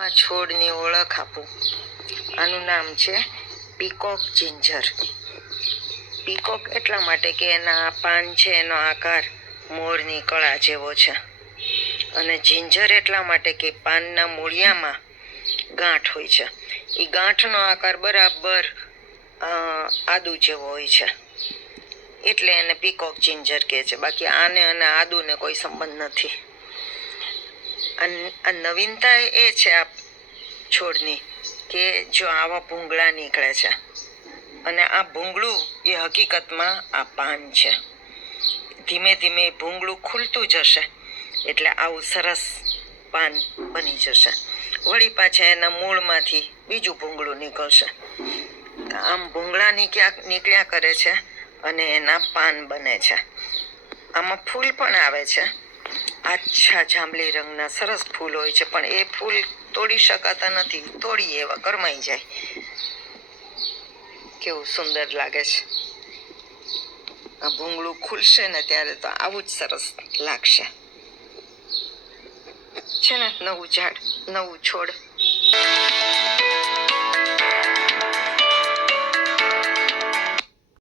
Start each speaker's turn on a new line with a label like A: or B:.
A: આ છોડની ઓળખ આપું. આનું નામ છે પીકોક જિંજર. પીકોક એટલા માટે કે એના પાન છે, એનો આકાર મોરની કળા જેવો છે. અને જિંજર એટલા માટે કે પાનના મૂળિયામાં ગાંઠ હોય છે. એ ગાંઠનો આકાર બરાબર આદુ જેવો હોય છે. એટલે એને પીકોક જિંજર કહે છે. બાકી આને અને આદુને કોઈ સંબંધ નથી. નવીનતા એ છે આ છોડની, કે જો આવા ભૂંગળા નીકળે છે. અને આ ભૂંગળું એ હકીકતમાં આ પાન છે. ધીમે ધીમે ભૂંગળું ખુલતું જશે, એટલે આવું સરસ પાન બની જશે. વળી પાછા એના મૂળમાંથી બીજું ભૂંગળું નીકળશે. આમ ભૂંગળા નીકળ્યા નીકળ્યા કરે છે અને એના પાન બને છે. આમાં ફૂલ પણ આવે છે. આછા જાંબલી રંગના સરસ ફૂલ હોય છે, પણ એ ફૂલ તોડી શકાતા નથી. તોડી એવા કરમાઈ જાય. કેવું સુંદર લાગે છે. આ ભૂંગળું ખુલશે ને ત્યારે તો આવું જ સરસ લાગશે. છે ને નવું ઝાડ, નવું છોડ.